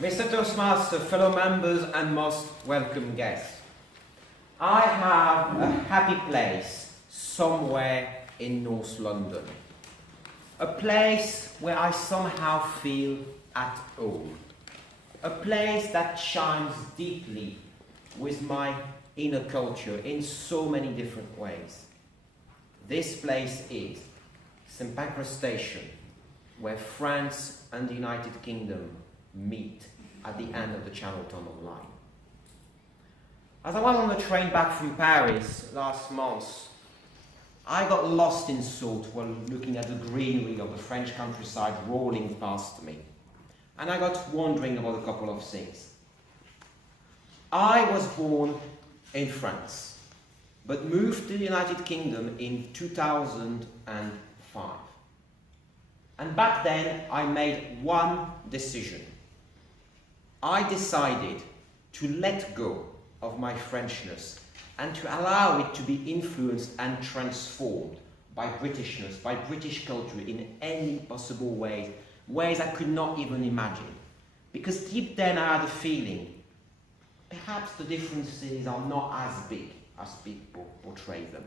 Mr. Toastmaster, fellow members and most welcome guests, I have a happy place somewhere in North London. A place where I somehow feel at home. A place that chimes deeply with my inner culture in so many different ways. This place is St. Pancras Station, where France and the United Kingdom meet at the end of the Channel Tunnel line. As I was on the train back from Paris last month, I got lost in thought while looking at the greenery of the French countryside rolling past me. And I got wondering about a couple of things. I was born in France, but moved to the United Kingdom in 2005. And back then, I made one decision. I decided to let go of my Frenchness and to allow it to be influenced and transformed by Britishness, by British culture in any possible ways I could not even imagine. Because deep down I had a feeling, perhaps the differences are not as big as people portray them.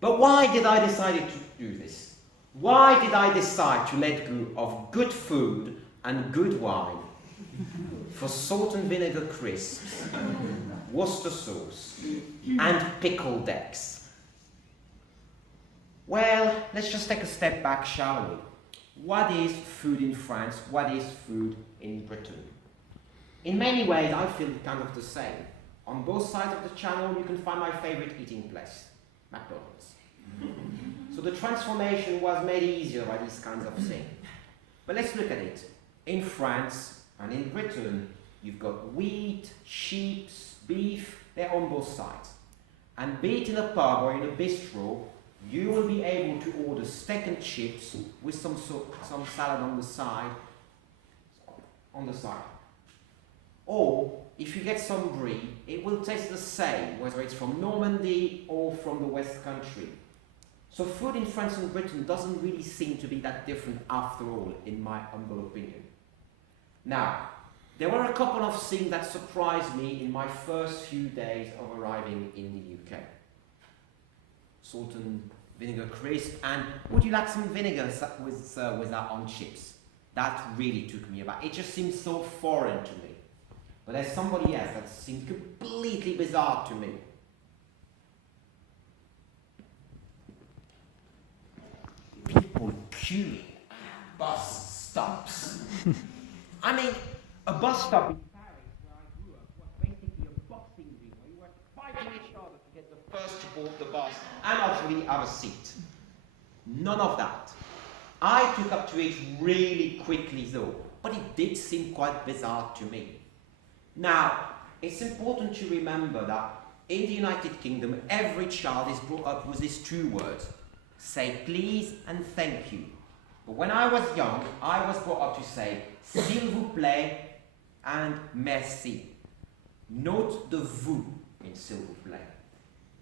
But why did I decide to do this? Why did I decide to let go of good food and good wine for salt and vinegar crisps, Worcester sauce, and pickled eggs? Well, let's just take a step back, shall we? What is food in France? What is food in Britain? In many ways, I feel kind of the same. On both sides of the channel, you can find my favorite eating place, McDonald's. So the transformation was made easier by these kinds of things. But let's look at it. In France and in Britain, you've got wheat, sheep, beef, they're on both sides. And be it in a pub or in a bistro, you will be able to order steak and chips with some salad on the side. Or, if you get some brie, it will taste the same, whether it's from Normandy or from the West Country. So food in France and Britain doesn't really seem to be that different after all, in my humble opinion. Now, there were a couple of things that surprised me in my first few days of arriving in the UK. Salt and vinegar crisp, and would you like some vinegar with that on chips? That really took me aback. It just seemed so foreign to me. But there's somebody else that seemed completely bizarre to me. People queuing at bus stops. I mean, a bus stop in Paris, where I grew up, was basically a boxing ring where you were fighting each other to get the first to board the bus and actually have a seat. None of that. I took up to it really quickly though, but it did seem quite bizarre to me. Now, it's important to remember that in the United Kingdom, every child is brought up with these two words: say please and thank you. But when I was young, I was brought up to say s'il vous plaît and merci. Note the vous in s'il vous plaît.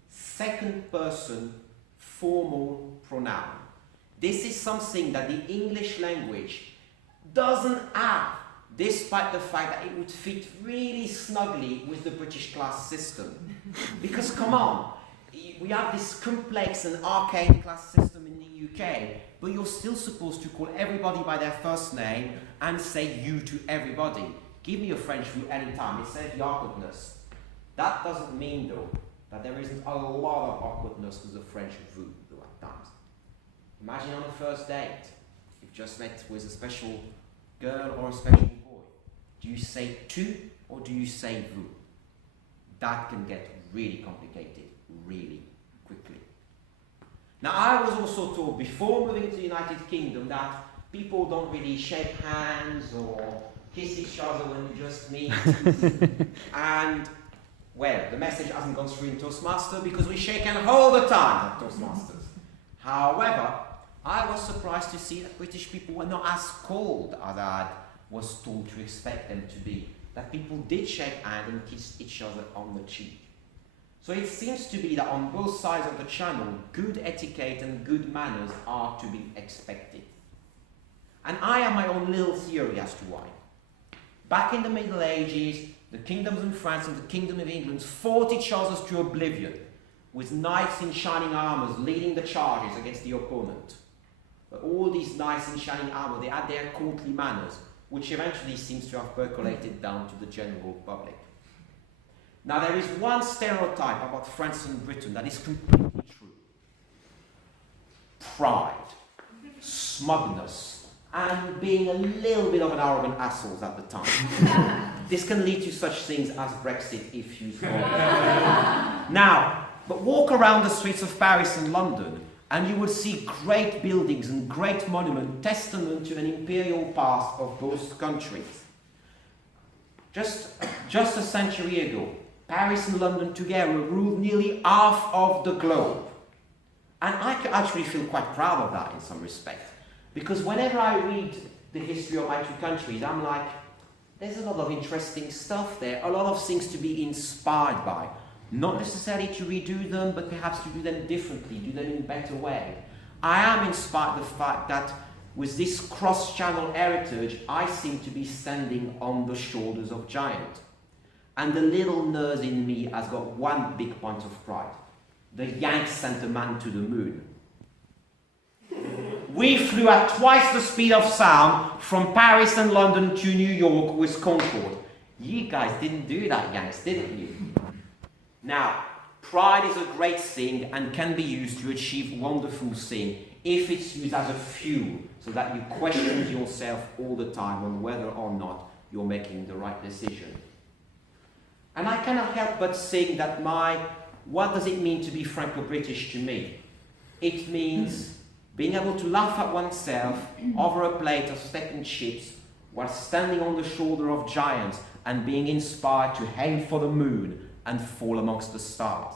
Second person formal pronoun. This is something that the English language doesn't have, despite the fact that it would fit really snugly with the British class system. Because come on, we have this complex and archaic class system in the UK, but you're still supposed to call everybody by their first name and say you to everybody. Give me a French vous anytime, it says the awkwardness. That doesn't mean though that there isn't a lot of awkwardness with the French vous though at times. Imagine on a first date, you've just met with a special girl or a special boy. Do you say tu or do you say vous? That can get really complicated really quickly. Now, I was also told before moving to the United Kingdom that people don't really shake hands or kiss each other when you just meet. And, well, the message hasn't gone through in Toastmasters because we shake hands all the time at Toastmasters. However, I was surprised to see that British people were not as cold as I was told to expect them to be. That people did shake hands and kiss each other on the cheek. So it seems to be that on both sides of the channel, good etiquette and good manners are to be expected. And I have my own little theory as to why. Back in the Middle Ages, the kingdoms in France and the kingdom of England fought each other to oblivion, with knights in shining armours leading the charges against the opponent. But all these knights in shining armour, they had their courtly manners, which eventually seems to have percolated down to the general public. Now there is one stereotype about France and Britain that is completely true. Pride, smugness, and being a little bit of an arrogant assholes at the time. This can lead to such things as Brexit if used wrong. Now, but walk around the streets of Paris and London, and you will see great buildings and great monuments, testament to an imperial past of both countries. Just a century ago, Paris and London together ruled nearly half of the globe. And I actually feel quite proud of that in some respect. Because whenever I read the history of my two countries, I'm like, there's a lot of interesting stuff there, a lot of things to be inspired by. Not necessarily to redo them, but perhaps to do them differently, do them in a better way. I am inspired by the fact that with this cross-channel heritage, I seem to be standing on the shoulders of giants. And the little nerd in me has got one big point of pride. The Yanks sent a man to the moon. We flew at twice the speed of sound from Paris and London to New York with Concorde. You guys didn't do that, Yanks, didn't you? Now, pride is a great thing and can be used to achieve wonderful things if it's used as a fuel, so that you question yourself all the time on whether or not you're making the right decision. And I cannot help but think that what does it mean to be Franco-British to me? It means being able to laugh at oneself over a plate of steak and chips while standing on the shoulder of giants and being inspired to aim for the moon and fall amongst the stars.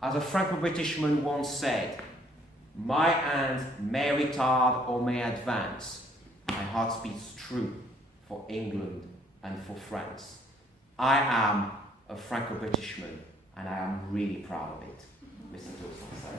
As a Franco-Britishman once said, my hand may retard or may advance. My heart speaks true for England and for France. I am a Franco-Britishman and I am really proud of it. Mr. Toastmaster.